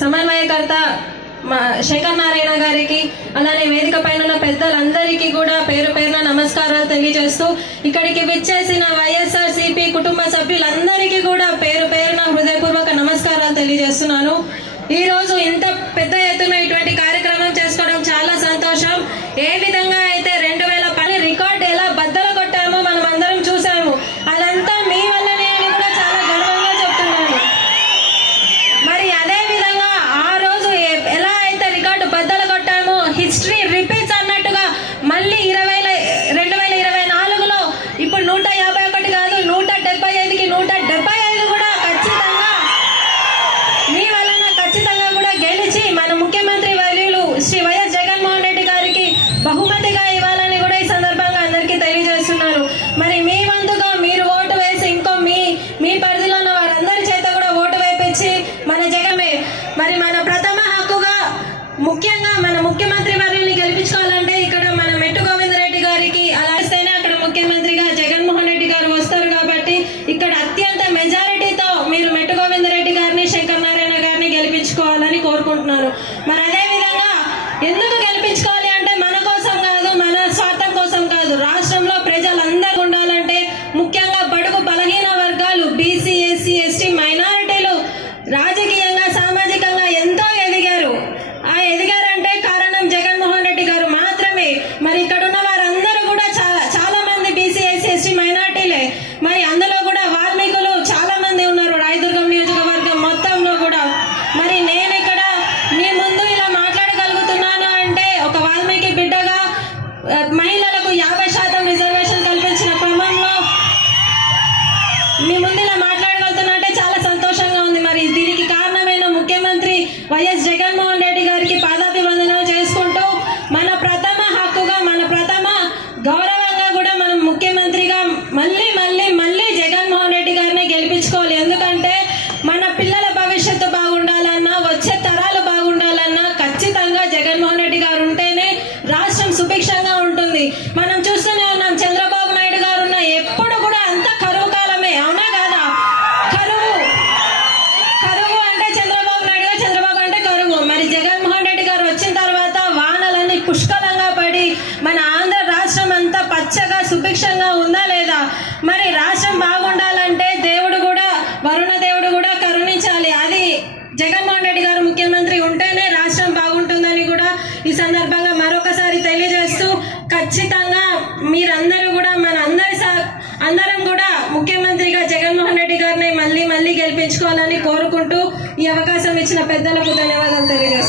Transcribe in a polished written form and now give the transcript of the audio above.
సమన్వయకర్త శేఖర్ నారాయణ గారికి, అలానే వేదిక పైన ఉన్న పెద్దలందరికీ కూడా పేరు పేరున నమస్కారాలు తెలియజేస్తూ, ఇక్కడికి విచ్చేసిన వైఎస్ఆర్సీపీ కుటుంబ సభ్యులందరికీ కూడా పేరు పేరున హృదయపూర్వక నమస్కారాలు తెలియజేస్తున్నాను. ఈ రోజు ఇంత పెద్ద ఎత్తున ఇటువంటి కార్యక్రమం చేసుకోవడం చాలా సంతోషం. ఏ విధంగా అయితే 2010 రికార్డు ఎలా బద్దలు కొట్టామో మనం అందరం చూసాము. అదంతా మీ వల్లనే అని కూడా చాలా గర్వంగా చెప్తున్నాను. మరి అదే విధంగా ఆ రోజు ఎలా అయితే రికార్డు బద్దలు కొట్టామో, హిస్టరీ రిపీట్స్ అన్నట్టుగా మళ్ళీ 2024లో ఇప్పుడు 151 కాదు 175కి 175 కూడా ఖచ్చితంగా మీ వలన ఖచ్చితంగా కూడా గెలిచి మన ముఖ్యమంత్రి వర్యులు శ్రీ వైఎస్ జగన్మోహన్ రెడ్డి గారికి బహుమతిగా ఇవ్వాలని కూడా ఈ సందర్భంగా అందరికీ తెలియజేస్తున్నారు. మరి మీ వంతుగా మీరు ఓటు వేసి ఇంకో మీ పరిధిలో ఉన్న వారందరి చేత కూడా ఓటు వేపించి మన జగమే మరి మన ప్రథమ హక్కుగా ముఖ్యంగా మన ముఖ్యమంత్రి వర్యుల్ని గెలిపించుకోవాలంటే ఇక్కడ మన మెట్టు గోవిందరెడ్డి గారికి అలా ఇస్తేనే అక్కడ ముఖ్యమంత్రిగా జగన్మోహన్ రెడ్డి గారు వస్తారు. కాబట్టి ఇక్కడ అత్యంత మెజారిటీతో మీరు మెట్టు గోవిందరెడ్డి గారిని, శేఖర్ నారాయణ గారిని గెలిపించుకోవాలని కోరుకుంటున్నారు. మరి అదే విధంగా ఎందుకు గెలిపించుకోవాలి అంటే మన కోసం కాదు, మన స్వార్థం కోసం కాదు, రాష్ట్రంలో ప్రజలందరూ ఉండాలంటే ముఖ్యంగా బడుగు బలహీన వర్గాలు, బీసీ, ఎస్సీ, ఎస్టీ, మైనారిటీలు రాజకీయంగా సామాజికంగా ఎంతో ఎదిగారు. ఆ ఎదిగారంటే కారణం జగన్మోహన్ రెడ్డి గారు మాత్రమే. మరి ఇక్కడ ఉన్న వారందరూ కూడా చాలా మంది బీసీ, ఎస్సీ, ఎస్టీ మైనారిటీలే. మరి అందులో కూడా వాల్మీకులు చాలా మంది ఉన్నారు రాయదుర్గం నియోజకవర్గం మొత్తంలో కూడా. మరి నేను ఇక్కడ మీ ముందు ఇలా మాట్లాడగలుగుతున్నాను అంటే ఒక వాల్మీకి బిడ్డగా మహిళలకు 50% రిజర్వేషన్ కల్పించిన క్రమంలో మీ ముందు ఇలా మాట్లాడగలుగుతున్నా అంటే చాలా సంతోషంగా ఉంది. మరి దీనికి కారణమైన ముఖ్యమంత్రి వైఎస్ జగన్మోహన్ రెడ్డి గారికి పాదాభివందనాలు చేసుకుంటూ మన ప్రథమ హక్కుగా, మన ప్రథమ గౌరవంగా కూడా మనం ముఖ్యమంత్రిగా మళ్ళీ జగన్మోహన్ రెడ్డి గారిని గెలిపించుకోవాలి. ఎందుకంటే మన పిల్లల భవిష్యత్తు బాగుండాలన్నా, వచ్చే తరాలు బాగుండాలన్నా ఖచ్చితంగా జగన్మోహన్ రెడ్డి గారు ఉంటేనే రాష్ట్రం సుభిక్షంగా ఉంటుంది. మనం చూస్తూనే ఉన్నాం, చంద్రబాబు నాయుడు గారు ఉన్న ఎప్పుడు కూడా అంత కరువు కాలమే, అవునా కాదా? కరువు అంటే చంద్రబాబు నాయుడు గారు, చంద్రబాబు అంటే కరువు. మరి జగన్మోహన్ రెడ్డి గారు వచ్చిన తర్వాత వానలన్నీ పుష్కలంగా పడి మన ఆంధ్ర రాష్ట్రం అంతా పచ్చగా సుభిక్షంగా ఉందా లేదా? మరి రాష్ట్రం బాగుండాలంటే దేవుడు కూడా, వరుణ దేవుడు కూడా కరుణించాలి. అది జగన్మోహన్ రెడ్డి గారు ముఖ్యమంత్రి ఉంటేనే రాష్ట్రం బాగుంటుందని కూడా ఈ సందర్భంగా మరొకసారి తెలియజేస్తూ, ఖచ్చితంగా మీరందరూ కూడా అందరం కూడా ముఖ్యమంత్రిగా జగన్మోహన్ రెడ్డి గారిని మళ్ళీ గెలిపించుకోవాలని కోరుకుంటూ ఈ అవకాశం ఇచ్చిన పెద్దలకు ధన్యవాదాలు తెలియజేస్తాను.